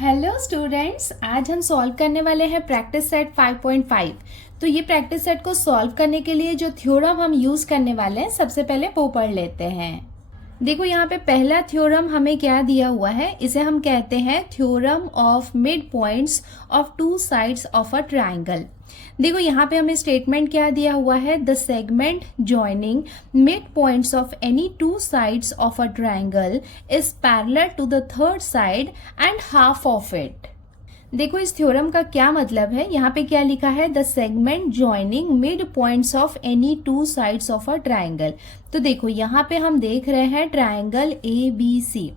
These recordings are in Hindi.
हेलो स्टूडेंट्स, आज हम सॉल्व करने वाले हैं प्रैक्टिस सेट 5.5। तो ये प्रैक्टिस सेट को सॉल्व करने के लिए जो थ्योरम हम यूज करने वाले हैं, सबसे पहले वो पढ़ लेते हैं। देखो यहाँ पे पहला थ्योरम हमें क्या दिया हुआ है, इसे हम कहते हैं theorem of mid points of two sides of a triangle. देखो यहाँ पे हमें स्टेटमेंट क्या दिया हुआ है, the segment joining mid points of any two sides of a triangle is parallel to the third side and half of it. देखो इस थ्योरम का क्या मतलब है, यहाँ पे क्या लिखा है, the segment joining mid points of any two sides of a triangle. तो देखो यहाँ पे हम देख रहे हैं ट्राइंगल ABC।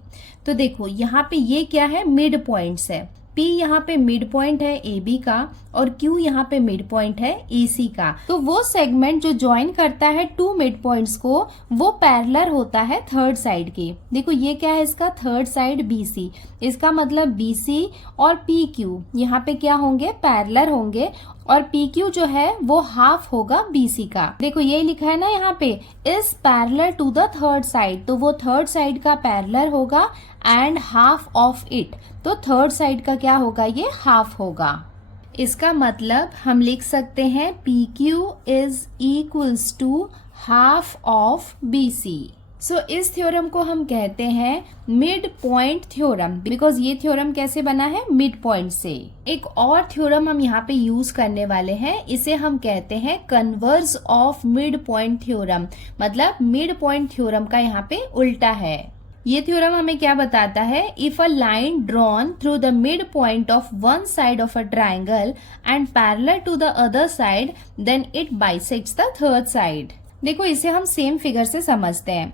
तो देखो यहाँ पे ये क्या है, मिड पॉइंट्स है। P यहाँ पे मिड पॉइंट है AB का और Q यहाँ पे मिड पॉइंट है AC का। तो वो सेगमेंट जो ज्वाइन करता है टू मिड पॉइंट्स को, वो पैरेलल होता है थर्ड साइड के। देखो ये क्या है, इसका थर्ड साइड BC। इसका मतलब BC और PQ यहाँ पे क्या होंगे, पैरेलल होंगे और PQ जो है वो हाफ होगा BC का। देखो ये लिखा है ना यहाँ पे, is parallel to the third side, तो वो थर्ड साइड का पैरेलल होगा एंड हाफ ऑफ इट। तो थर्ड साइड का क्या होगा, ये हाफ होगा। इसका मतलब हम लिख सकते हैं PQ is equals to half of BC। So इस थ्योरम को हम कहते हैं मिड पॉइंट थ्योरम, बिकॉज ये थ्योरम कैसे बना है, मिड पॉइंट से। एक और थ्योरम हम यहाँ पे यूज करने वाले हैं, इसे हम कहते हैं converse of mid point theorem. मतलब मिड पॉइंट थ्योरम का यहाँ पे उल्टा है। ये थ्योरम हमें क्या बताता है, if a line drawn through the mid point of one side of a triangle and parallel to the other side, then it bisects the third side. देखो इसे हम सेम फिगर से समझते हैं।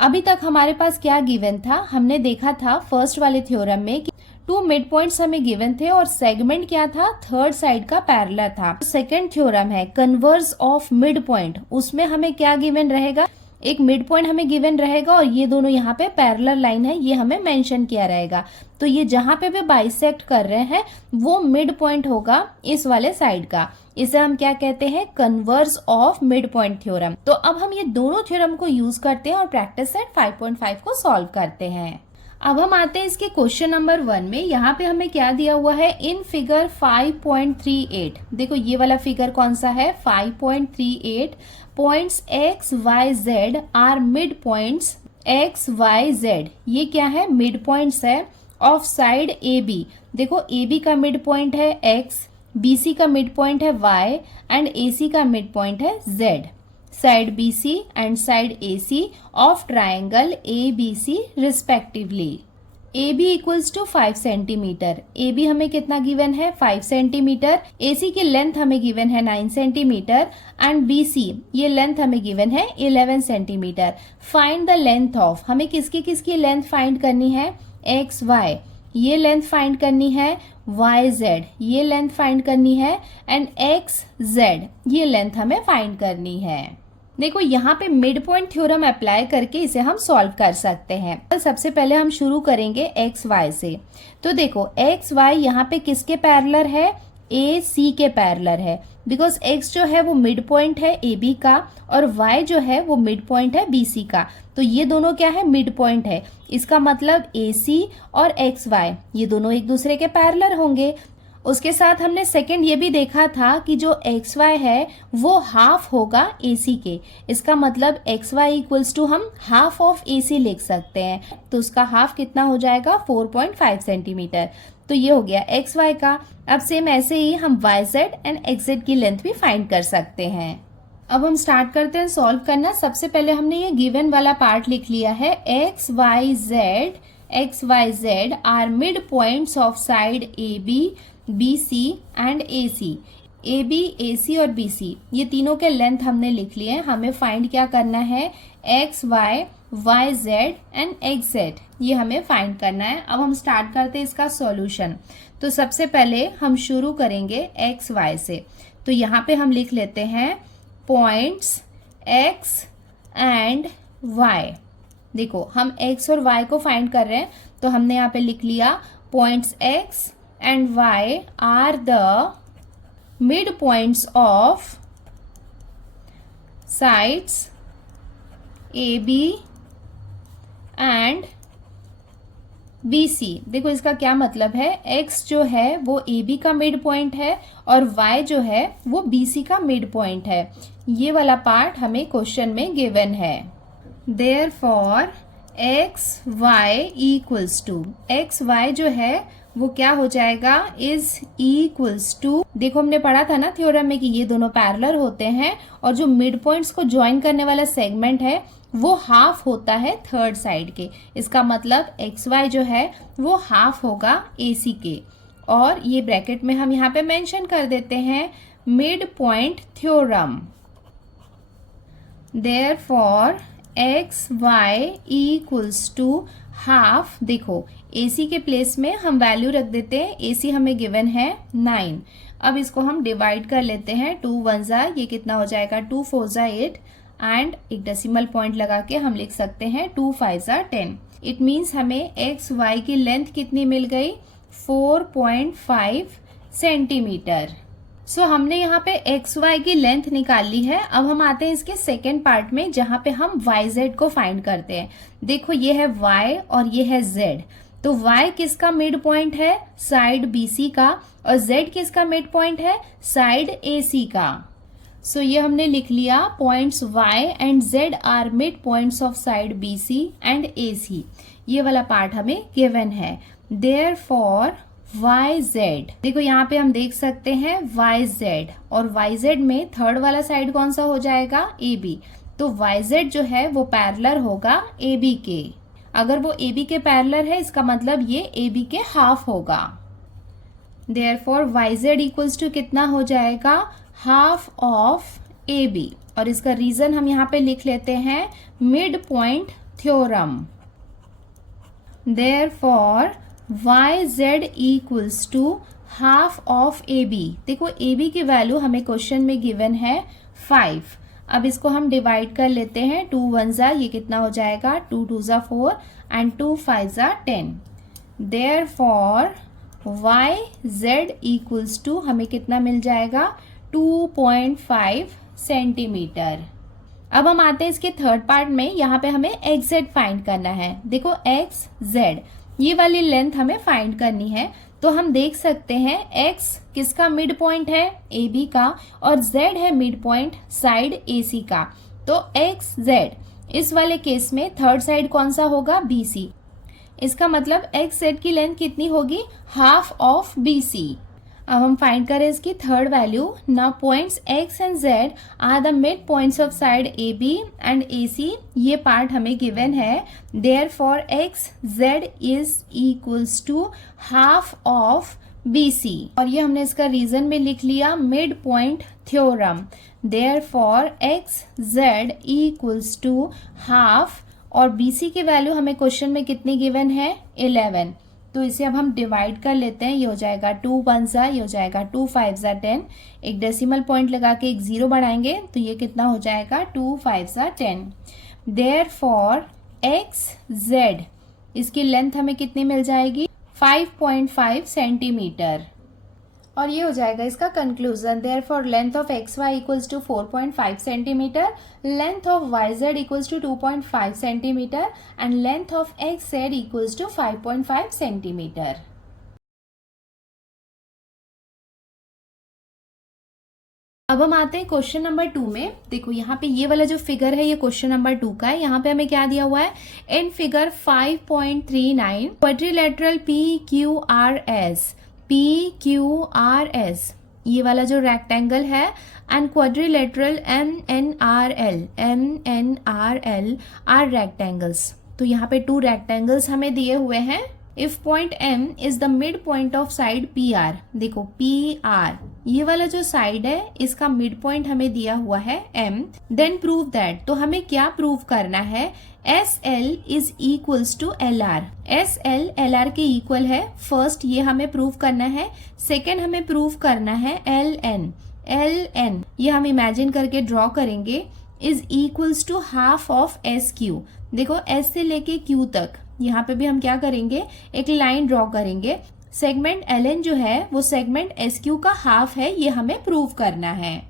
अभी तक हमारे पास क्या गिवन था, हमने देखा था फर्स्ट वाले थ्योरम में कि टू मिड पॉइंट्स हमें गिवन थे और सेगमेंट क्या था, थर्ड साइड का पैरेलल था। सेकंड थ्योरम है कन्वर्स ऑफ मिड पॉइंट, उसमें हमें क्या गिवन रहेगा, एक मिड पॉइंट हमें गिवन रहेगा और ये दोनों यहाँ पे पैरेलल लाइन है, ये हमें मेंशन किया रहेगा। तो ये जहां पे भी बाइसेक्ट कर रहे हैं वो मिड पॉइंट होगा इस वाले साइड का। इसे हम क्या कहते हैं, converse of mid point theorem. तो अब हम ये दोनों थ्योरम को यूज करते हैं और प्रैक्टिस सेट 5.5 को सॉल्व करते हैं। अब हम आते हैं इसके क्वेश्चन नंबर 1 में। यहाँ पे हमें क्या दिया हुआ है, इन फिगर 5.38। देखो ये वाला फिगर कौन सा है, 5.38। Points x, y, z are mid points x, y, z। ये क्या है, मिड पॉइंट्स है ऑफ साइड AB। देखो AB का मिड पॉइंट है x, BC का मिड पॉइंट है y एंड AC का मिड पॉइंट है z। Side BC and side AC of triangle ABC respectively. AB equals to 5 centimetre. AB हमें कितना गिवन है, 5 सेंटीमीटर। AC की लेंथ हमें गिवन है 9 सेंटीमीटर एंड BC ये लेंथ हमें गिवन है 11 centimetre. Find the length of, हमें किसकी किसकी लेंथ फाइंड करनी है, x, y ये लेंथ फाइंड करनी है, y, z ये लेंथ फाइंड करनी है एंड x, z ये लेंथ हमें फाइंड करनी है। देखो यहाँ पे मिड पॉइंट थ्योरम अप्लाई करके इसे हम सॉल्व कर सकते हैं। तो सबसे पहले हम शुरू करेंगे एक्स वाई से। तो देखो एक्स वाई यहाँ पे किसके पैरेलल है, ए सी के पैरेलल है, बिकॉज एक्स जो है वो मिड पॉइंट है ए बी का और वाई जो है वो मिड पॉइंट है बी सी का। तो ये दोनों क्या है, मिड पॉइंट है। इसका मतलब ए सी और एक्स वाई ये दोनों एक दूसरे के पैरेलल होंगे। उसके साथ हमने सेकंड ये भी देखा था कि जो एक्स वाई है वो हाफ होगा AC के। इसका मतलब एक्स वाई इक्वल्स टू हम हाफ ऑफ AC लिख सकते हैं। तो उसका हाफ कितना हो जाएगा, 4.5 सेंटीमीटर। तो ये हो गया एक्स वाई का। अब सेम ऐसे ही हम YZ एंड XZ की लेंथ भी फाइंड कर सकते हैं। अब हम स्टार्ट करते हैं सॉल्व करना। सबसे पहले हमने ये गिवन वाला पार्ट लिख लिया है, X Y Z are mid points of side AB, BC and AC। AB, AC और BC ये तीनों के लेंथ हमने लिख लिए हैं। हमें फाइंड क्या करना है, XY, YZ एंड XZ ये हमें फाइंड करना है। अब हम स्टार्ट करते हैं इसका सॉल्यूशन। तो सबसे पहले हम शुरू करेंगे XY से। तो यहाँ पे हम लिख लेते हैं पॉइंट्स X एंड Y। देखो हम X और Y को फाइंड कर रहे हैं, तो हमने यहाँ पे लिख लिया points X and Y are the midpoints of sides AB and BC। देखो इसका क्या मतलब है, x जो है वो AB का मिड पॉइंट है और y जो है वो BC का मिड पॉइंट है। ये वाला पार्ट हमें क्वेश्चन में गिवन है। Therefore X Y equals to, X Y जो है वो क्या हो जाएगा, इज इक्वल्स टू, देखो हमने पढ़ा था ना थ्योरम में कि ये दोनों पैरेलल होते हैं और जो मिड पॉइंट्स को ज्वाइन करने वाला सेगमेंट है वो हाफ होता है थर्ड साइड के। इसका मतलब एक्स वाई जो है वो हाफ होगा AC के। और ये ब्रैकेट में हम यहाँ पे मेंशन कर देते हैं mid point theorem. Therefore X Y equals to half, देखो AC के प्लेस में हम वैल्यू रख देते हैं, AC हमें गिवन है 9। अब इसको हम डिवाइड कर लेते हैं, 2 1 जा, ये कितना हो जाएगा 2 4 जा 8 एंड एक डेसिमल पॉइंट लगा के हम लिख सकते हैं 2 5 जा 10। इट मीन्स हमें एक्स वाई की लेंथ कितनी मिल गई, 4.5 सेंटीमीटर। सो हमने यहाँ पे एक्स वाई की लेंथ निकाल ली है। अब हम आते हैं इसके सेकेंड पार्ट में जहाँ पे हम वाई जेड को फाइंड करते हैं। देखो ये है वाई और ये है जेड, तो वाई किसका मिड पॉइंट है, साइड BC का, और जेड किसका मिड पॉइंट है, साइड AC का। सो ये हमने लिख लिया, points y and z are mid points of side BC and AC। ये वाला पार्ट हमें गिवन है। देयरफॉर YZ, देखो यहाँ पे हम देख सकते हैं YZ, और YZ में थर्ड वाला साइड कौन सा हो जाएगा, AB। तो YZ जो है वो पैरेलल होगा AB के। अगर वो AB के पैरेलल है इसका मतलब ये AB के हाफ होगा। देयरफॉर YZ इक्वल्स टू कितना हो जाएगा, हाफ ऑफ AB। और इसका रीजन हम यहाँ पे लिख लेते हैं mid point theorem. Therefore YZ equals to half of AB। देखो AB की वैल्यू हमें क्वेश्चन में गिवन है 5। अब इसको हम डिवाइड कर लेते हैं, 2 1 जा, ये कितना हो जाएगा 2 2 जा 4 एंड 2 5 जा 10। देयरफॉर YZ इक्वल्स टू हमें कितना मिल जाएगा, 2.5 सेंटीमीटर। अब हम आते हैं इसके थर्ड पार्ट में, यहाँ पे हमें XZ फाइंड करना है। देखो XZ ये वाली लेंथ हमें फाइंड करनी है, तो हम देख सकते हैं X किसका मिड पॉइंट है, AB का, और Z है मिड पॉइंट साइड AC का। तो XZ इस वाले केस में थर्ड साइड कौन सा होगा, BC। इसका मतलब XZ की लेंथ कितनी होगी, हाफ ऑफ BC। अब हम फाइंड करें इसकी third value. Now points X and Z are the mid points of side AB and AC। ये पार्ट हमें गिवन है। Therefore XZ is equals to half of BC, और ये हमने इसका रीजन में लिख लिया mid point theorem. Therefore XZ equals to half, और BC की वैल्यू हमें क्वेश्चन में कितनी गिवन है, 11। तो इसे अब हम डिवाइड कर लेते हैं, ये हो जाएगा 2 1 जा, ये हो जाएगा 2 5 जा 10। एक डेसिमल पॉइंट लगा के एक 0 बढ़ाएंगे तो ये कितना हो जाएगा 2 5 जा 10। देयरफॉर XZ इसकी लेंथ हमें कितनी मिल जाएगी, 5.5 सेंटीमीटर। और ये हो जाएगा इसका conclusion. Therefore length of XY equals to 4.5 centimetre, length of YZ equals to 2.5 centimetre and length of XZ equals to 5.5 centimetre. अब हम आते हैं क्वेश्चन नंबर 2 में। देखो यहाँ पे ये वाला जो फिगर है ये क्वेश्चन नंबर 2 का है। यहाँ पे हमें क्या दिया हुआ है, इन फिगर 5.39 क्वाड्रिलेटरल PQRS, ये वाला जो रेक्टेंगल है, and quadrilateral MNRL are rectangles. तो यहाँ पे 2 रेक्टेंगल्स हमें दिए हुए हैं। If point M is the mid point of side PR, देखो PR ये वाला जो साइड है इसका मिड पॉइंट हमें दिया हुआ है M, देन प्रूव दैट, तो हमें क्या प्रूव करना है, SL is equals to LR। SL LR के इक्वल है, फर्स्ट ये हमें प्रूव करना है। सेकेंड हमें प्रूव करना है LN ये हम इमेजिन करके ड्रॉ करेंगे, is equals to half of SQ। देखो S से लेके Q तक यहाँ पे भी हम क्या करेंगे, एक लाइन ड्रॉ करेंगे। सेगमेंट LN जो है वो सेगमेंट SQ का हाफ है, ये हमें प्रूव करना है।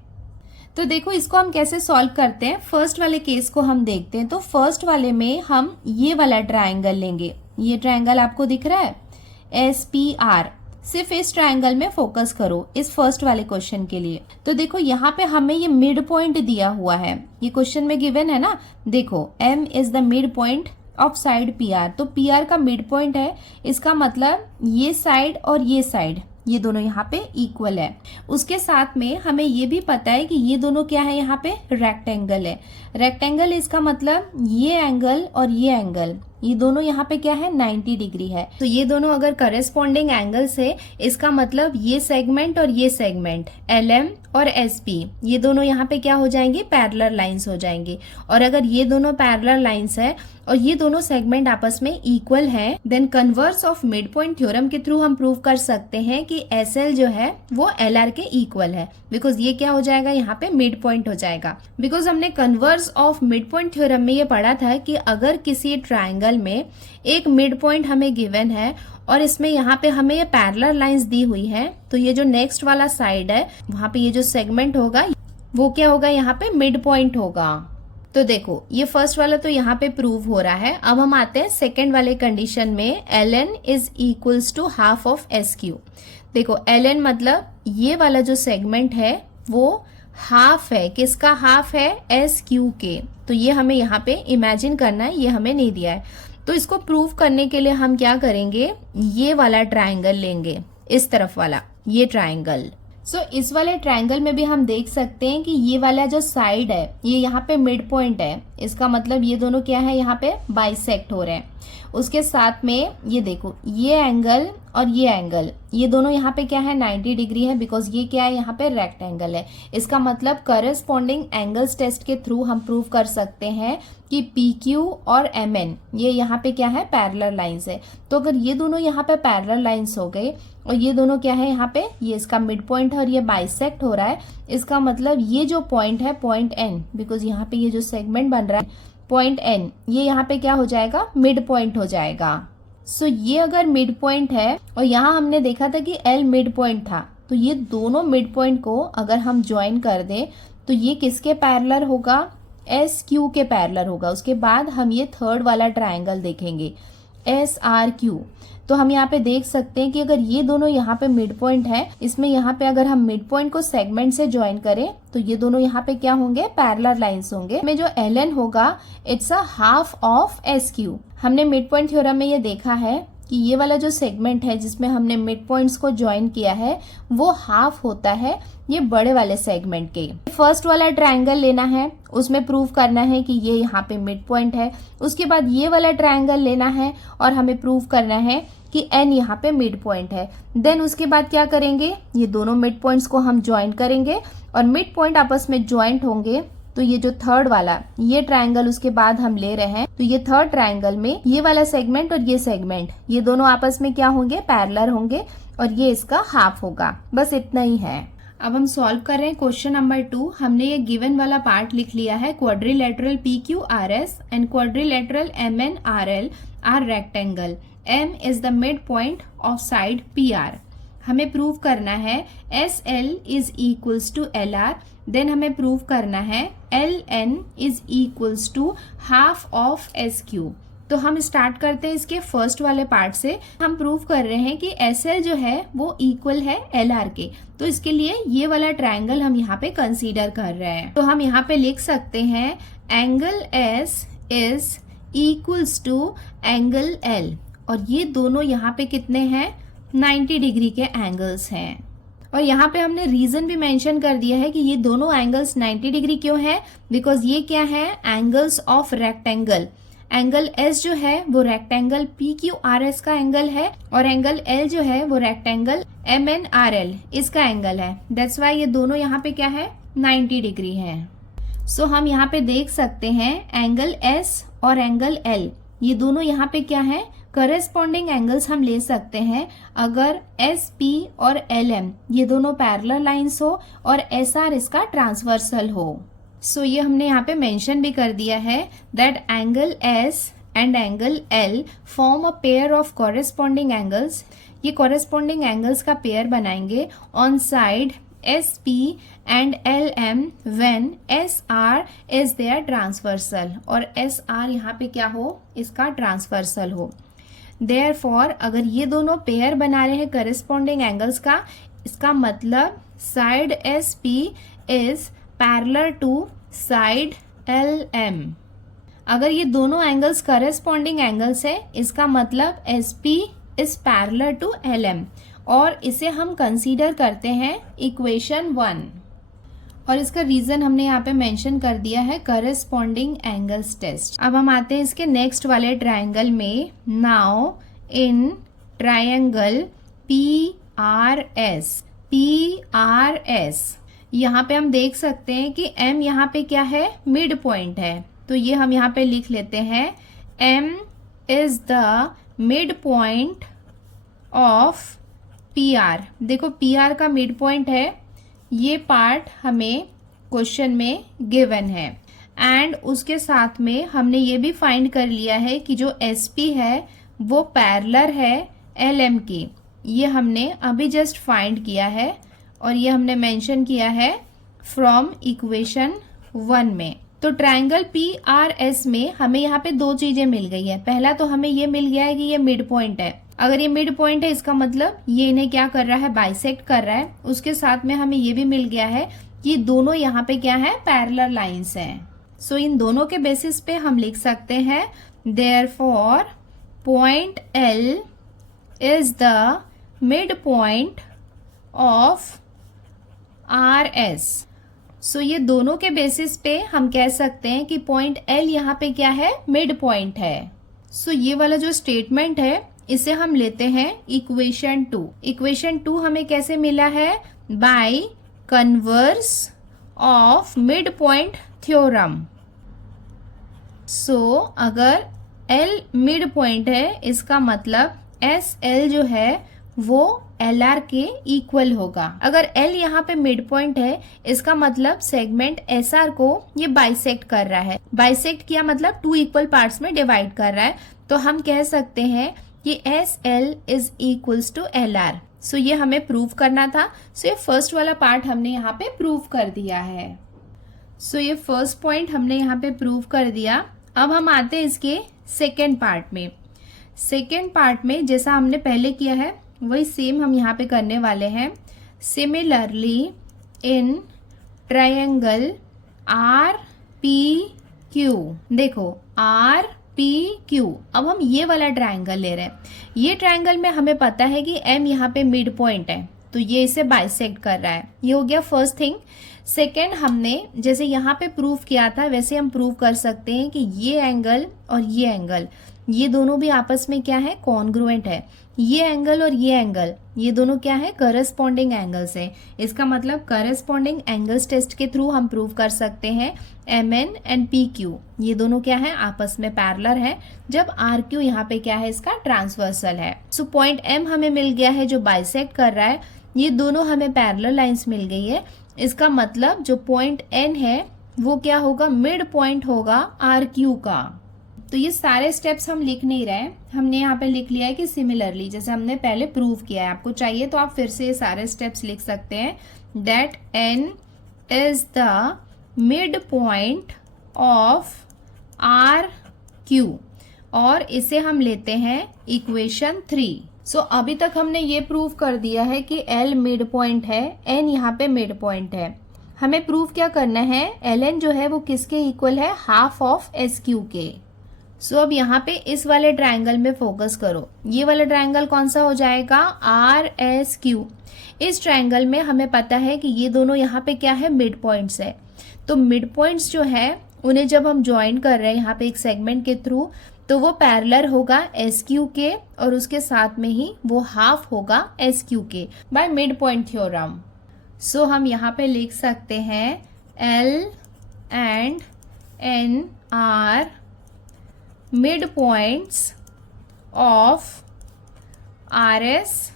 तो देखो इसको हम कैसे सॉल्व करते हैं। फर्स्ट वाले केस को हम देखते हैं। तो फर्स्ट वाले में हम ये वाला ट्रायंगल लेंगे, ये ट्रायंगल आपको दिख रहा है SPR, सिर्फ इस ट्रायंगल में फोकस करो इस फर्स्ट वाले क्वेश्चन के लिए। तो देखो यहाँ पे हमें ये मिड पॉइंट दिया हुआ है, ये क्वेश्चन में गिवन है ना। देखो M is the mid point of side PR, तो PR का मिड पॉइंट है, इसका मतलब ये साइड और ये साइड ये दोनों यहाँ पे इक्वल है। उसके साथ में हमें ये भी पता है कि ये दोनों क्या है, यहाँ पे रेक्टेंगल है। रेक्टेंगल इसका मतलब ये एंगल और ये एंगल ये दोनों यहाँ पे क्या है 90 डिग्री है। तो ये दोनों अगर करेस्पॉन्डिंग एंगल्स है, इसका मतलब ये सेगमेंट और ये सेगमेंट LM और SP ये दोनों यहाँ पे क्या हो जाएंगे, पैरेलल लाइंस हो जाएंगे। और अगर ये दोनों पैरेलल लाइंस है और ये दोनों सेगमेंट आपस में इक्वल है, then converse of mid point theorem के थ्रू हम प्रूव कर सकते हैं कि SL जो है वो LR के इक्वल है, बिकॉज ये क्या हो जाएगा, यहाँ पे मिड पॉइंट हो जाएगा। बिकॉज हमने converse of mid point theorem में ये पढ़ा था कि अगर किसी ट्राइंगल में एक मिड पॉइंट हमें गिवन है और इसमें यहाँ पे हमें ये पैरेलल लाइंस दी हुई है, तो ये जो नेक्स्ट वाला साइड है वहां पे ये जो सेगमेंट होगा वो क्या होगा, यहाँ पे मिड पॉइंट होगा। तो देखो ये फर्स्ट वाला तो यहाँ पे प्रूव हो रहा है। अब हम आते हैं सेकेंड वाले कंडीशन में, LN is equals to half of SQ। देखो LN मतलब ये वाला जो सेगमेंट है वो हाफ है, किसका हाफ है, SQ के। तो ये हमें यहाँ पे इमेजिन करना है, ये हमें नहीं दिया है। तो इसको प्रूव करने के लिए हम क्या करेंगे, ये वाला ट्रायंगल लेंगे, इस तरफ वाला ये ट्रायंगल। सो इस वाले ट्रायंगल में भी हम देख सकते हैं कि ये वाला जो साइड है ये यहाँ पे मिड पॉइंट है, इसका मतलब ये दोनों क्या है, यहाँ पे बाइसेक्ट हो रहे हैं। उसके साथ में ये देखो ये एंगल और ये एंगल ये दोनों यहाँ पे क्या है 90 डिग्री है, बिकॉज ये क्या है, यहाँ पे रेक्टेंगल है। इसका मतलब करस्पॉन्डिंग एंगल्स टेस्ट के थ्रू हम प्रूव कर सकते हैं कि PQ और MN ये यहाँ पे क्या है, पैरेलल लाइंस है। तो अगर ये दोनों यहाँ पे पैरेलल लाइंस हो गए और ये दोनों क्या है, यहाँ पे ये इसका मिड पॉइंट है और ये बाइसेक्ट हो रहा है, इसका मतलब ये जो पॉइंट है पॉइंट N, बिकॉज यहाँ पे ये जो सेगमेंट बन रहा है पॉइंट N, ये यहाँ पे क्या हो जाएगा, मिड पॉइंट हो जाएगा। सो ये अगर मिड पॉइंट है और यहाँ हमने देखा था कि L मिड पॉइंट था, तो ये दोनों मिड पॉइंट को अगर हम ज्वाइन कर दें तो ये किसके पैरेलल होगा, SQ के पैरेलल होगा। उसके बाद हम ये थर्ड वाला ट्रायंगल देखेंगे SRQ। तो हम यहाँ पे देख सकते हैं कि अगर ये दोनों यहाँ पे मिड पॉइंट है, इसमें यहाँ पे अगर हम मिड पॉइंट को सेगमेंट से ज्वाइन करें तो ये दोनों यहाँ पे क्या होंगे, पैरेलल लाइंस होंगे। में जो LN होगा it's a half of SQ। हमने मिड पॉइंट थ्योरम में ये देखा है कि ये वाला जो सेगमेंट है जिसमें हमने मिड पॉइंट्स को ज्वाइन किया है वो हाफ होता है ये बड़े वाले सेगमेंट के। फर्स्ट वाला ट्रायंगल लेना है, उसमें प्रूव करना है कि ये यहाँ पे मिड पॉइंट है। उसके बाद ये वाला ट्रायंगल लेना है और हमें प्रूव करना है कि N यहाँ पे मिड पॉइंट है। देन उसके बाद क्या करेंगे, ये दोनों मिड पॉइंट्स को हम ज्वाइन करेंगे और मिड पॉइंट आपस में ज्वाइंट होंगे। तो ये जो थर्ड वाला ये ट्रायंगल उसके बाद हम ले रहे हैं, तो ये थर्ड ट्रायंगल में ये वाला सेगमेंट और ये सेगमेंट ये दोनों आपस में क्या होंगे, पैरेलल होंगे और ये इसका हाफ होगा। बस इतना ही है। अब हम सॉल्व कर रहे हैं क्वेश्चन नंबर 2। हमने ये गिवन वाला पार्ट लिख लिया है, quadrilateral PQRS and quadrilateral MNRL are rectangle. M is the mid point of side PR। हमें प्रूव करना है SL is equals to LR। Then हमें प्रूव करना है LN is equals to half of SQ। तो हम स्टार्ट करते हैं इसके फर्स्ट वाले पार्ट से। हम प्रूव कर रहे हैं कि SL जो है वो इक्वल है LR के, तो इसके लिए ये वाला ट्रायंगल हम यहाँ पे कंसीडर कर रहे हैं। तो हम यहाँ पे लिख सकते हैं angle S is equals to angle L, और ये दोनों यहाँ पे कितने हैं, 90 डिग्री के एंगल्स हैं। और यहाँ पे हमने रीजन भी मेंशन कर दिया है कि ये दोनों एंगल्स 90 डिग्री क्यों है, बिकॉज ये क्या है, angles of rectangle. Angle S जो है वो रेक्टेंगल PQRS का एंगल है और एंगल L जो है वो रेक्टेंगल MNRL इसका एंगल है। दैट्स वाई ये दोनों यहाँ पे क्या है, 90 डिग्री है। सो हम यहाँ पे देख सकते हैं एंगल S और एंगल L ये दोनों यहाँ पे क्या है, करेस्पॉन्डिंग एंगल्स हम ले सकते हैं अगर SP और LM ये दोनों पैरेलल लाइंस हो और SR इसका ट्रांसवर्सल हो। सो ये हमने यहाँ पे मेंशन भी कर दिया है that angle S and angle L form a pair of corresponding angles. ये कॉरेस्पॉन्डिंग एंगल्स का पेयर बनाएंगे on side SP and LM when SR is their transversal, और SR यहाँ पे क्या हो, इसका ट्रांसवर्सल हो। देयरफॉर अगर ये दोनों पेयर बना रहे हैं करस्पॉन्डिंग एंगल्स का, इसका मतलब side S P is parallel to side L M. अगर ये दोनों एंगल्स करस्पॉन्डिंग एंगल्स है, इसका मतलब S P is parallel to L M, और इसे हम कंसीडर करते हैं इक्वेशन 1। और इसका रीजन हमने यहाँ पे मेंशन कर दिया है करस्पॉन्डिंग एंगल्स टेस्ट। अब हम आते हैं इसके नेक्स्ट वाले ट्रायंगल में। नाउ इन ट्रायंगल PRS, यहाँ पे हम देख सकते हैं कि M यहाँ पे क्या है, मिड पॉइंट है, तो ये हम यहाँ पे लिख लेते हैं M is the mid point of PR। देखो PR का मिड पॉइंट है, ये पार्ट हमें क्वेश्चन में गिवन है, एंड उसके साथ में हमने ये भी फाइंड कर लिया है कि जो SP है वो पैरेलल है LM की। ये हमने अभी जस्ट फाइंड किया है, और ये हमने मेंशन किया है फ्रॉम इक्वेशन 1 में। तो ट्रायंगल PRS में हमें यहाँ पे दो चीजें मिल गई है। पहला तो हमें ये मिल गया है कि ये मिड पॉइंट है। अगर ये मिड पॉइंट है, इसका मतलब ये इन्हें क्या कर रहा है, बाइसेक्ट कर रहा है। उसके साथ में हमें ये भी मिल गया है कि दोनों यहाँ पे क्या है, पैरेलल लाइंस हैं। सो इन दोनों के बेसिस पे हम लिख सकते हैं therefore point L is the mid point of RS। सो ये दोनों के बेसिस पे हम कह सकते हैं कि पॉइंट L यहाँ पे क्या है, मिड पॉइंट है। सो ये वाला जो स्टेटमेंट है इसे हम लेते हैं इक्वेशन 2। इक्वेशन 2 हमें कैसे मिला है, by converse of mid point theorem. So अगर L मिड पॉइंट है, इसका मतलब SL जो है वो LR के इक्वल होगा। अगर L यहाँ पे मिड पॉइंट है, इसका मतलब सेगमेंट SR को ये बाइसेक्ट कर रहा है। बाइसेक्ट किया मतलब 2 इक्वल पार्ट्स में डिवाइड कर रहा है, तो हम कह सकते हैं कि SL is equals to LR। So ये हमें प्रूव करना था। सो ये फर्स्ट वाला पार्ट हमने यहाँ पे प्रूव कर दिया है। सो ये फर्स्ट पॉइंट हमने यहाँ पे प्रूव कर दिया। अब हम आते हैं इसके सेकेंड पार्ट में। सेकेंड पार्ट में जैसा हमने पहले किया है वही सेम हम यहाँ पे करने वाले हैं। सिमिलरली इन ट्रायंगल RPQ, देखो RPQ, अब हम ये वाला ट्रायंगल ले रहे हैं। ये ट्रायंगल में हमें पता है कि M यहाँ पे मिड पॉइंट है, तो ये इसे बाइसेक्ट कर रहा है। ये हो गया फर्स्ट थिंग। सेकेंड, हमने जैसे यहाँ पे प्रूव किया था वैसे हम प्रूव कर सकते हैं कि ये एंगल और ये एंगल, ये दोनों भी आपस में क्या है, कॉन्ग्रुएंट है। ये एंगल और ये एंगल, ये दोनों क्या है, करस्पॉन्डिंग एंगल्स है। इसका मतलब करस्पॉन्डिंग एंगल्स टेस्ट के थ्रू हम प्रूव कर सकते हैं MN एंड PQ, ये दोनों क्या है, आपस में पैरेलल है, जब RQ यहाँ पे क्या है, इसका ट्रांसवर्सल है। सो पॉइंट M हमें मिल गया है जो बाइसेक्ट कर रहा है, ये दोनों हमें पैरेलल लाइंस मिल गई है। इसका मतलब जो पॉइंट N है वो क्या होगा, मिड पॉइंट होगा RQ का। तो ये सारे स्टेप्स हम लिख नहीं रहे, हमने यहाँ पे लिख लिया है कि सिमिलरली, जैसे हमने पहले प्रूव किया है। आपको चाहिए तो आप फिर से ये सारे स्टेप्स लिख सकते हैं। That N is the mid point of RQ, और इसे हम लेते हैं इक्वेशन 3। सो अभी तक हमने ये प्रूव कर दिया है कि L मिड पॉइंट है, N यहाँ पे मिड पॉइंट है। हमें प्रूव क्या करना है, Ln जो है वो किसके इक्वल है, हाफ ऑफ SQ के। सो अब यहाँ पे इस वाले ट्रायंगल में फोकस करो। ये वाला ट्रायंगल कौन सा हो जाएगा, RSQ। इस ट्रायंगल में हमें पता है कि ये दोनों यहाँ पे क्या है, मिड पॉइंट्स है। तो मिड पॉइंट्स जो है उन्हें जब हम ज्वाइन कर रहे हैं यहाँ पे एक सेगमेंट के थ्रू, तो वो पैरेलल होगा SQ के, और उसके साथ में ही वो हाफ होगा SQ के by mid point theorem. So हम यहाँ पे लिख सकते हैं L and N are mid points of RS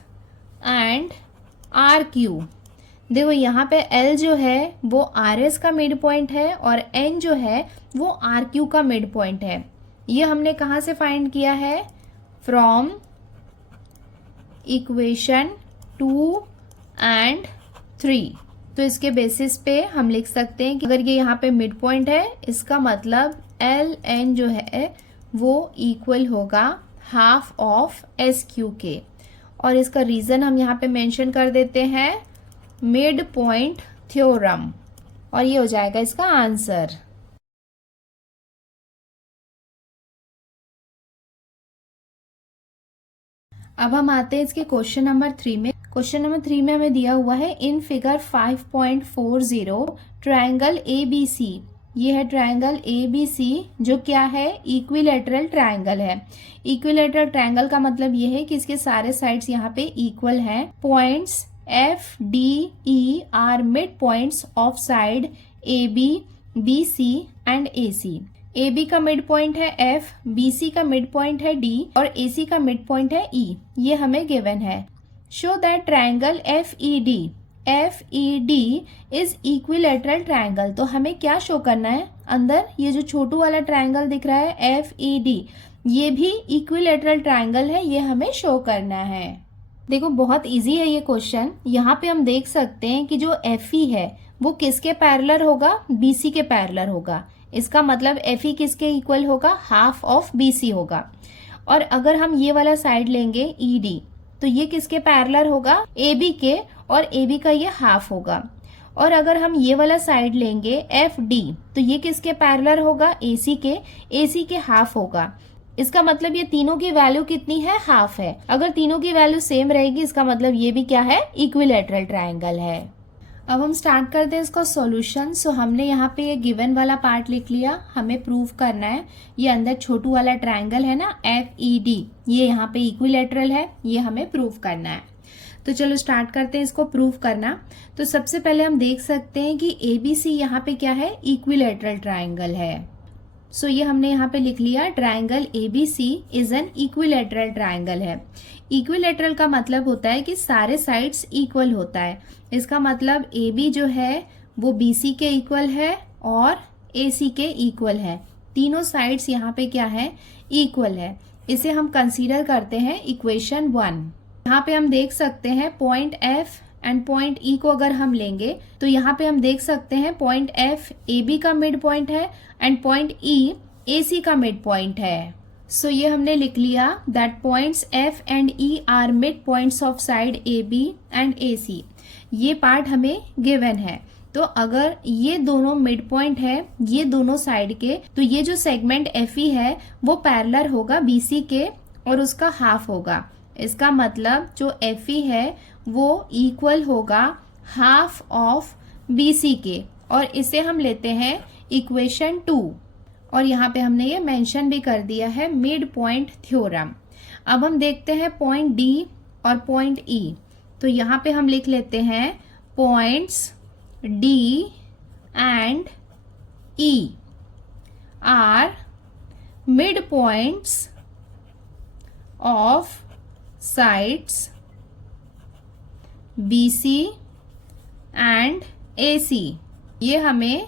and RQ। देखो यहाँ पे L जो है वो RS का मिड पॉइंट है, और N जो है वो RQ का मिड पॉइंट है। ये हमने कहाँ से फाइंड किया है, फ्रॉम इक्वेशन 2 एंड 3। तो इसके बेसिस पे हम लिख सकते हैं कि अगर ये यहाँ पे मिड पॉइंट है, इसका मतलब LN जो है वो इक्वल होगा हाफ ऑफ एस क्यू के, और इसका रीजन हम यहाँ पे मेंशन कर देते हैं मिड पॉइंट थ्योरम, और ये हो जाएगा इसका आंसर। अब हम आते हैं इसके क्वेश्चन नंबर 3 में। क्वेश्चन नंबर 3 में हमें दिया हुआ है इन फिगर 5.40 ट्रायंगल ABC, ये है ट्रायंगल ABC जो क्या है, इक्विलेटरल ट्रायंगल है। इक्विलेटरल ट्रायंगल का मतलब ये है कि इसके सारे साइड्स यहाँ पे इक्वल हैं। Points FDE are mid points of side AB, BC and AC। AB का मिड पॉइंट है F, BC का मिड पॉइंट है D और AC का मिड पॉइंट है E, ये हमें गिवन है। Show that triangle FED is equilateral triangle. तो हमें क्या शो करना है, अंदर ये जो छोटू वाला ट्रायंगल दिख रहा है FED, ये भी इक्विलेटरल ट्रायंगल है, ये हमें शो करना है। देखो बहुत इजी है ये क्वेश्चन। यहाँ पे हम देख सकते हैं कि जो FE है वो किसके पैरेलल होगा, BC के पैरेलल होगा। इसका मतलब FE किसके इक्वल होगा, हाफ ऑफ BC होगा। और अगर हम ये वाला साइड लेंगे ED, तो ये किसके पैरेलल होगा, AB के, और AB का ये हाफ होगा। और अगर हम ये वाला साइड लेंगे FD, तो ये किसके पैरेलल होगा, AC के हाफ होगा। इसका मतलब ये तीनों की वैल्यू कितनी है, हाफ है। अगर तीनों की वैल्यू सेम रहेगी इसका मतलब ये भी क्या है, इक्विलेटरल ट्रायंगल है। अब हम स्टार्ट करते हैं इसका सॉल्यूशन। सो हमने यहाँ पे ये गिवन वाला पार्ट लिख लिया, हमें प्रूव करना है ये अंदर छोटू वाला ट्रायंगल है ना FED, ये यहाँ पे इक्विलेटरल है, ये हमें प्रूव करना है। तो चलो स्टार्ट करते हैं इसको प्रूव करना। तो सबसे पहले हम देख सकते हैं कि ABC यहाँ पे क्या है, इक्विलेटरल ट्रायंगल है। सो ये हमने यहाँ पे लिख लिया triangle ABC is an equilateral triangle है। इक्विलेटरल का मतलब होता है कि सारे साइड्स इक्वल होता है। इसका मतलब AB जो है वो BC के इक्वल है और AC के इक्वल है। तीनों साइड्स यहाँ पे क्या है, इक्वल है। इसे हम कंसीडर करते हैं इक्वेशन 1। यहाँ पे हम देख सकते हैं point F and point E को अगर हम लेंगे तो यहाँ पे हम देख सकते हैं पॉइंट F AB का मिड पॉइंट है एंड पॉइंट E AC का मिड पॉइंट है। सो ये हमने लिख लिया that points F and E are mid points of side AB and AC। ये पार्ट हमें गिवन है। तो अगर ये दोनों मिड पॉइंट है ये दोनों साइड के, तो ये जो सेगमेंट FE है वो पैरेलल होगा BC के और उसका हाफ होगा। इसका मतलब जो FE है वो इक्वल होगा हाफ ऑफ BC के, और इसे हम लेते हैं इक्वेशन 2। और यहाँ पे हमने ये मेंशन भी कर दिया है मिड पॉइंट थ्योरम। अब हम देखते हैं पॉइंट D और पॉइंट E। तो यहाँ पे हम लिख लेते हैं points D and E are mid points of sides BC and AC। ये हमें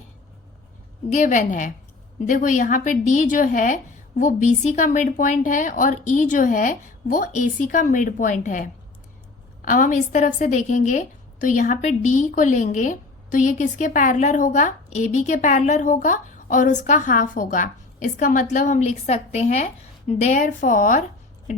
गिवन है। देखो यहाँ पे D जो है वो BC का मिड पॉइंट है और E जो है वो AC का मिड पॉइंट है। अब हम इस तरफ से देखेंगे तो यहाँ पे D को लेंगे तो ये किसके पैरेलल होगा, AB के पैरेलल होगा और उसका हाफ होगा। इसका मतलब हम लिख सकते हैं therefore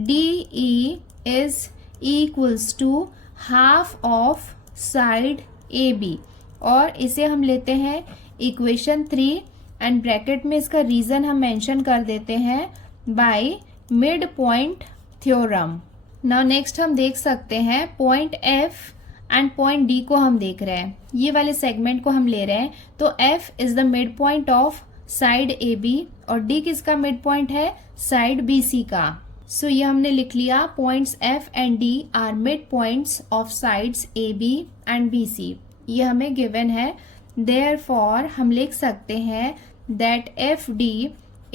DE is equals to half of side AB, और इसे हम लेते हैं इक्वेशन 3 एंड ब्रैकेट में इसका रीजन हम मेंशन कर देते हैं bye mid point theorem. Now next हम देख सकते हैं point F and point D को हम देख रहे हैं, ये वाले सेगमेंट को हम ले रहे हैं। तो F is the mid point of side AB और D किसका मिड पॉइंट है, साइड BC का। सो ये हमने लिख लिया points F and D are mid points of sides AB and BC। ये हमें गिवन है। देयरफॉर हम लिख सकते हैं that FD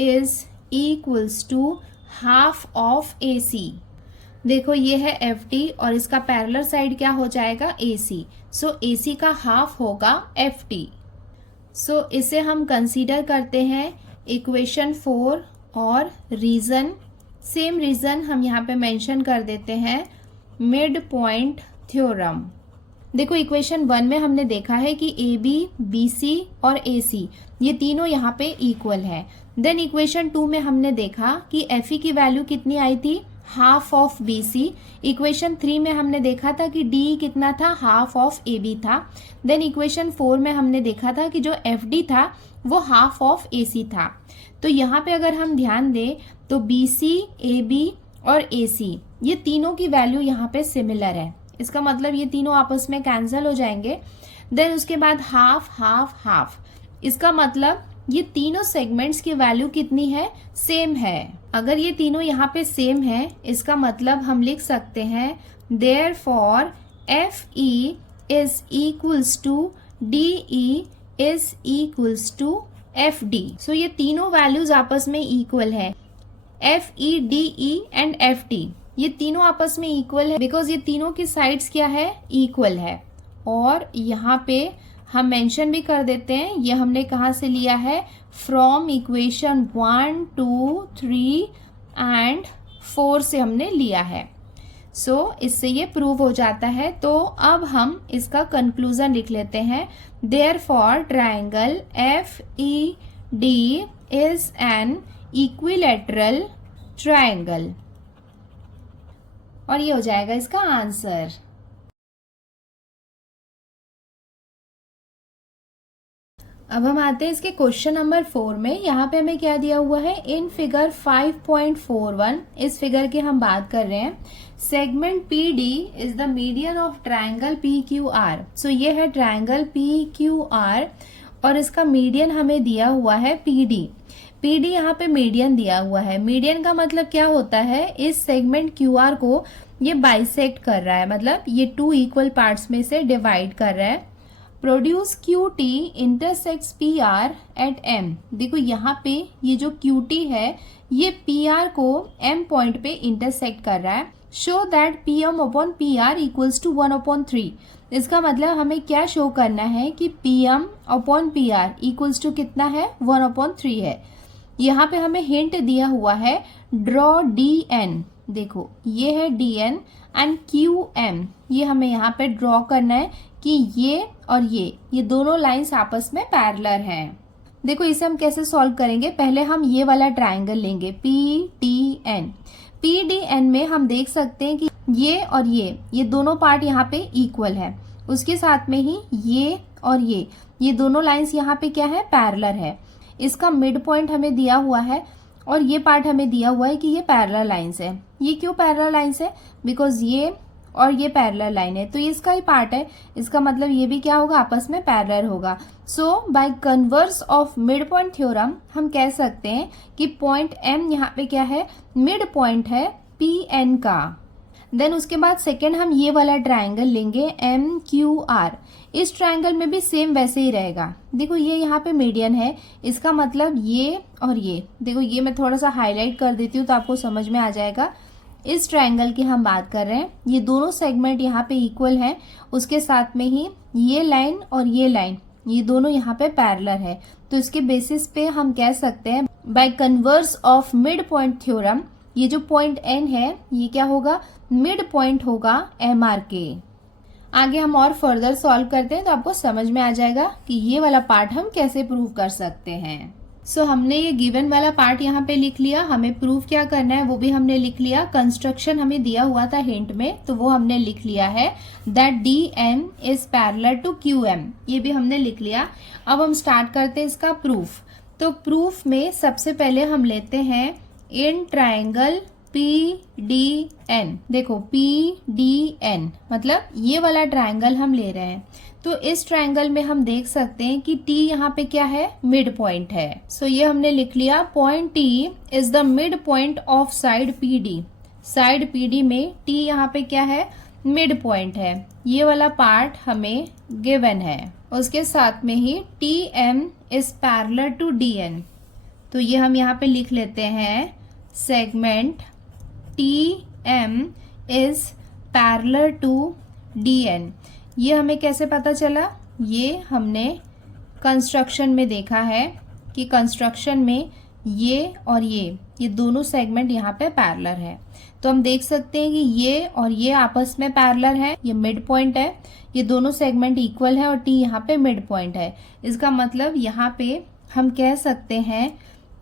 is equals to half of AC। देखो ये है FD और इसका पैरेलल साइड क्या हो जाएगा, AC। सो AC का हाफ होगा FD। सो इसे हम कंसीडर करते हैं इक्वेशन 4 और रीजन, सेम रीजन हम यहाँ पे मेंशन कर देते हैं मिड पॉइंट थ्योरम। देखो इक्वेशन 1 में हमने देखा है कि AB, BC और AC ये तीनों यहाँ पे इक्वल है। देन इक्वेशन 2 में हमने देखा कि FE की वैल्यू कितनी आई थी, हाफ ऑफ BC। इक्वेशन 3 में हमने देखा था कि DE कितना था, हाफ ऑफ AB था। देन इक्वेशन 4 में हमने देखा था कि जो FD था वो हाफ ऑफ AC था। तो यहाँ पे अगर हम ध्यान दें तो BC, AB और AC ये तीनों की वैल्यू यहाँ पे सिमिलर है। इसका मतलब ये तीनों आपस में कैंसिल हो जाएंगे। देन उसके बाद हाफ हाफ हाफ, इसका मतलब ये तीनों सेगमेंट्स की वैल्यू कितनी है, सेम है। अगर ये तीनों यहाँ पे सेम है, इसका मतलब हम लिख सकते हैं therefore FE is equals to DE is equals to FD। So ये तीनों वैल्यूज आपस में इक्वल है। FE, DE एंड FD ये तीनों आपस में इक्वल है बिकॉज ये तीनों की साइड्स क्या है, इक्वल है। और यहाँ पे हम मेंशन भी कर देते हैं, ये हमने कहाँ से लिया है, फ्रॉम इक्वेशन 1, 2, 3 एंड 4 से हमने लिया है। सो इससे ये प्रूव हो जाता है। तो अब हम इसका कंक्लूजन लिख लेते हैं, therefore triangle FED is an equilateral triangle. और ये हो जाएगा इसका आंसर। अब हम आते हैं इसके क्वेश्चन नंबर 4 में। यहाँ पे हमें क्या दिया हुआ है, इन फिगर 5.41 इस फिगर की हम बात कर रहे हैं। Segment PD is the median of triangle PQR। सो ये है ट्रायंगल PQR और इसका मीडियन हमें दिया हुआ है PD। PD यहाँ पे मीडियन दिया हुआ है। मीडियन का मतलब क्या होता है, इस सेगमेंट QR को ये बाइसेक्ट कर रहा है, मतलब ये 2 इक्वल पार्ट्स में से डिवाइड कर रहा है। Produce QT intersects PR at M। देखो यहाँ पे ये जो QT है ये PR को M पॉइंट पे इंटरसेक्ट कर रहा है। Show that PM upon PR equals to 1/3। इसका मतलब हमें क्या शो करना है कि PM upon PR equals to कितना है, 1/3 है। यहाँ पे हमें हिंट दिया हुआ है ड्रॉ DN। देखो ये है DN एंड QM, ये हमें यहाँ पे ड्रॉ करना है कि ये और ये दोनों लाइंस आपस में पैरेलल हैं। देखो इसे हम कैसे सॉल्व करेंगे, पहले हम ये वाला ट्रायंगल लेंगे PDN। PDN में हम देख सकते हैं कि ये और ये दोनों पार्ट यहाँ पे इक्वल है। उसके साथ में ही ये और ये दोनों लाइंस यहाँ पे क्या है, पैरेलल है। इसका मिड पॉइंट हमें दिया हुआ है और ये पार्ट हमें दिया हुआ है कि ये पैरेलल लाइंस है। ये क्यों पैरेलल लाइंस है, बिकॉज ये और ये पैरेलल लाइन है तो ये इसका ही पार्ट है। इसका मतलब ये भी क्या होगा, आपस में पैरेलल होगा। So by converse of mid point theorem हम कह सकते हैं कि पॉइंट M यहाँ पे क्या है, मिड पॉइंट है PN का। देन उसके बाद सेकेंड हम ये वाला ट्रायंगल लेंगे MQR। इस ट्रायंगल में भी सेम वैसे ही रहेगा। देखो ये यहाँ पे मीडियन है, इसका मतलब ये और ये, देखो ये मैं थोड़ा सा हाईलाइट कर देती हूँ तो आपको समझ में आ जाएगा। इस ट्रायंगल की हम बात कर रहे हैं, ये दोनों सेगमेंट यहाँ पे इक्वल हैं। उसके साथ में ही ये लाइन और ये लाइन ये दोनों यहाँ पे पैरेलल है। तो इसके बेसिस पे हम कह सकते हैं bye converse of mid point theorem, ये जो पॉइंट N है ये क्या होगा, मिड पॉइंट होगा MR के। आगे हम और फर्दर सॉल्व करते हैं तो आपको समझ में आ जाएगा कि ये वाला पार्ट हम कैसे प्रूव कर सकते हैं। सो हमने ये गिवन वाला पार्ट यहाँ पे लिख लिया, हमें प्रूफ क्या करना है वो भी हमने लिख लिया। कंस्ट्रक्शन हमें दिया हुआ था हिंट में तो वो हमने लिख लिया है that DM is parallel to QM, ये भी हमने लिख लिया। अब हम स्टार्ट करते हैं इसका प्रूफ। तो प्रूफ में सबसे पहले हम लेते हैं इन ट्रायंगल PDN। देखो PDN मतलब ये वाला ट्रायंगल हम ले रहे हैं। तो इस ट्रायंगल में हम देख सकते हैं कि T यहाँ पे क्या है, मिड पॉइंट है। सो ये हमने लिख लिया, point T is the mid point of side PD। Side PD में T यहाँ पे क्या है, मिड पॉइंट है। ये वाला पार्ट हमें गिवन है। उसके साथ में ही TM is parallel to DN। तो ये हम यहाँ पे लिख लेते हैं segment TM is parallel to DN। ये हमें कैसे पता चला, ये हमने कंस्ट्रक्शन में देखा है कि कंस्ट्रक्शन में ये और ये दोनों सेगमेंट यहाँ पे पैरेलल है। तो हम देख सकते हैं कि ये और ये आपस में पैरेलल है, ये मिड पॉइंट है, ये दोनों सेगमेंट इक्वल है और T यहाँ पे मिड पॉइंट है। इसका मतलब यहाँ पे हम कह सकते हैं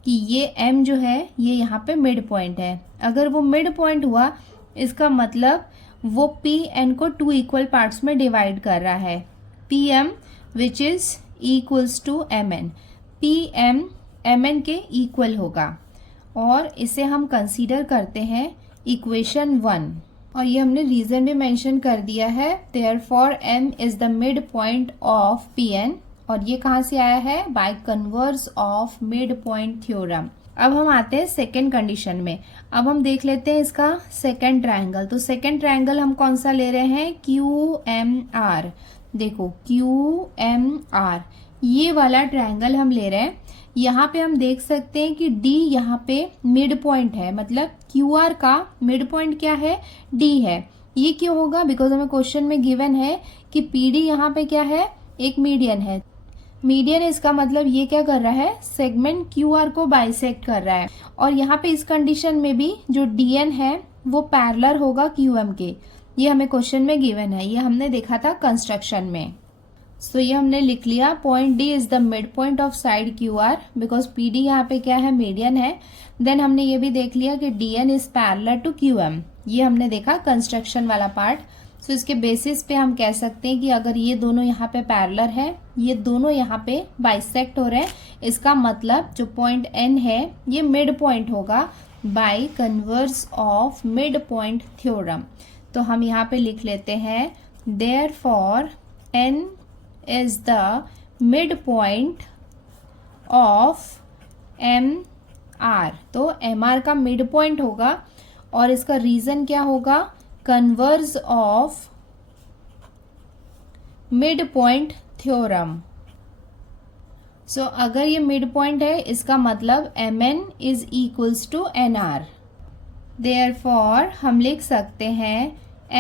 कि ये m जो है ये यहाँ पे मिड पॉइंट है। अगर वो मिड पॉइंट हुआ इसका मतलब वो Pn को 2 इक्वल पार्ट्स में डिवाइड कर रहा है। Pm which is equals to Mn, Pm Mn के इक्वल होगा और इसे हम कंसीडर करते हैं इक्वेशन 1। और ये हमने रीजन भी मेंशन कर दिया है, therefore m is the mid point of Pn। और ये कहाँ से आया है? By converse of mid point theorem. अब हम आते हैं सेकेंड कंडीशन में। अब हम देख लेते हैं इसका सेकेंड ट्रायंगल। तो सेकेंड ट्रायंगल हम कौन सा ले रहे हैं? QMR। देखो QMR ये वाला ट्रायंगल हम ले रहे हैं। यहाँ पे हम देख सकते हैं कि D यहाँ पे मिड पॉइंट है, मतलब QR का मिड पॉइंट क्या है? D है। ये क्यों होगा? बिकॉज हमें क्वेश्चन में गिवन है कि PD यहाँ पे क्या है? एक मीडियन है। मीडियन इसका मतलब ये क्या कर रहा है? सेगमेंट QR को बाइसेक्ट कर रहा है। और यहाँ पे इस कंडीशन में भी जो DN है वो पैरेलल होगा QM के। ये हमें क्वेश्चन में गिवन है, ये हमने देखा था कंस्ट्रक्शन में। सो ये हमने लिख लिया, point D is the mid point of side QR because PD यहाँ पे क्या है? मीडियन है। देन हमने ये भी देख लिया कि DN is parallel to QM, ये हमने देखा कंस्ट्रक्शन वाला पार्ट। सो इसके बेसिस पे हम कह सकते हैं कि अगर ये दोनों यहाँ पे पैरेलल है, ये दोनों यहाँ पे बाइसेक्ट हो रहे हैं, इसका मतलब जो पॉइंट N है ये मिड पॉइंट होगा by converse of mid point theorem. तो हम यहाँ पे लिख लेते हैं therefore N is the midpoint of MR। तो MR का मिड पॉइंट होगा और इसका रीजन क्या होगा? Converse of mid point theorem. So अगर ये मिड पॉइंट है इसका मतलब Mn is equals to NR। Therefore हम लिख सकते हैं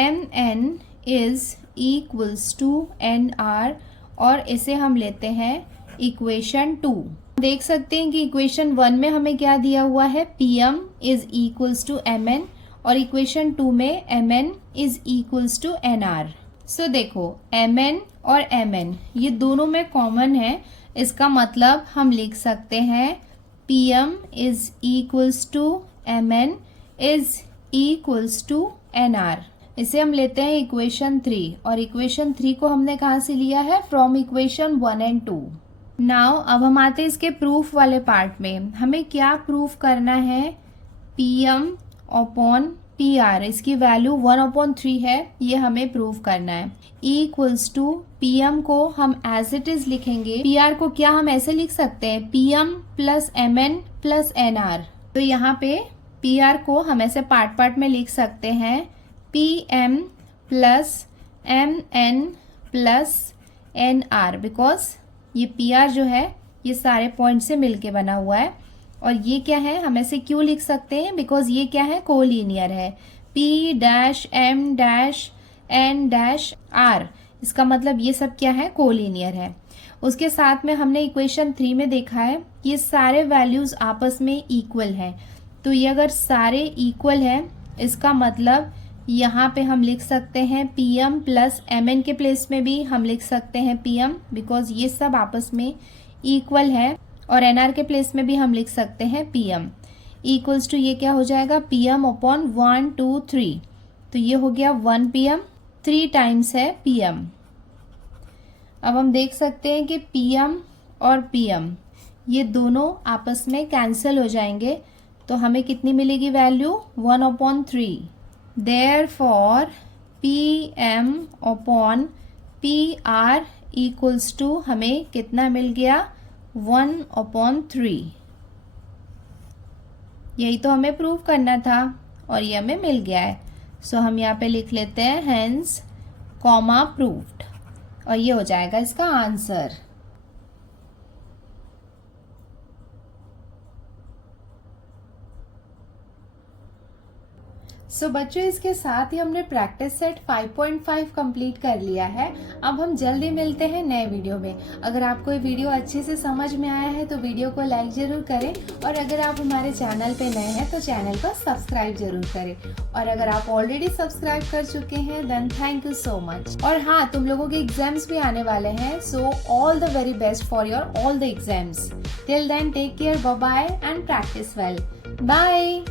Mn is equals to NR और इसे हम लेते हैं इक्वेशन 2। देख सकते हैं कि इक्वेशन 1 में हमें क्या दिया हुआ है? Pm is equals to Mn और इक्वेशन 2 में Mn is equals to NR। So देखो Mn और Mn ये दोनों में कॉमन है, इसका मतलब हम लिख सकते हैं Pm is equals to Mn is equals to NR। इसे हम लेते हैं इक्वेशन 3 और इक्वेशन 3 को हमने कहाँ से लिया है? From equation 1 and 2। नाउ अब हम आते हैं इसके प्रूफ वाले पार्ट में। हमें क्या प्रूफ करना है? Pm अपॉन PR, इसकी वैल्यू 1/3 है, ये हमें प्रूफ करना है। इक्वल्स टू Pm को हम एज इट इज लिखेंगे, PR को क्या हम ऐसे लिख सकते हैं? Pm plus Mn plus NR। तो यहाँ पे PR को हम ऐसे पार्ट पार्ट में लिख सकते हैं Pm plus Mn plus NR because ये PR जो है ये सारे पॉइंट से मिलके बना हुआ है। और ये क्या है? हम ऐसे क्यों लिख सकते हैं? बिकॉज ये क्या है? कोलिनियर है। P dash M dash N dash R, इसका मतलब ये सब क्या है? कोलिनियर है। उसके साथ में हमने इक्वेशन 3 में देखा है ये सारे वैल्यूज आपस में इक्वल हैं। तो ये अगर सारे इक्वल हैं इसका मतलब यहाँ पे हम लिख सकते हैं Pm प्लस Mn के प्लेस में भी हम लिख सकते हैं Pm बिकॉज ये सब आपस में इक्वल है। और NR के प्लेस में भी हम लिख सकते हैं Pm इक्वल्स टू ये क्या हो जाएगा? Pm upon 1 2 3। तो ये हो गया 1 Pm, 3 टाइम्स है Pm। अब हम देख सकते हैं कि Pm और Pm ये दोनों आपस में कैंसिल हो जाएंगे, तो हमें कितनी मिलेगी value? 1/3। Therefore Pm upon PR equals to हमें कितना मिल गया? 1/3। यही तो हमें प्रूव करना था और ये हमें मिल गया है। सो हम यहाँ पे लिख लेते हैं हेंस कॉमा प्रूव्ड और ये हो जाएगा इसका आंसर। सो बच्चों, इसके साथ ही हमने प्रैक्टिस सेट 5.5 कंप्लीट कर लिया है। अब हम जल्दी मिलते हैं नए वीडियो में। अगर आपको ये वीडियो अच्छे से समझ में आया है तो वीडियो को लाइक जरूर करें, और अगर आप हमारे चैनल पे नए हैं तो चैनल को सब्सक्राइब जरूर करें। और अगर आप ऑलरेडी सब्सक्राइब कर चुके हैं then thank you so much. और हाँ, तुम लोगों के एग्जाम्स भी आने वाले हैं, so all the very best for your all the exams. Till then take care, bye bye and practice well. Bye.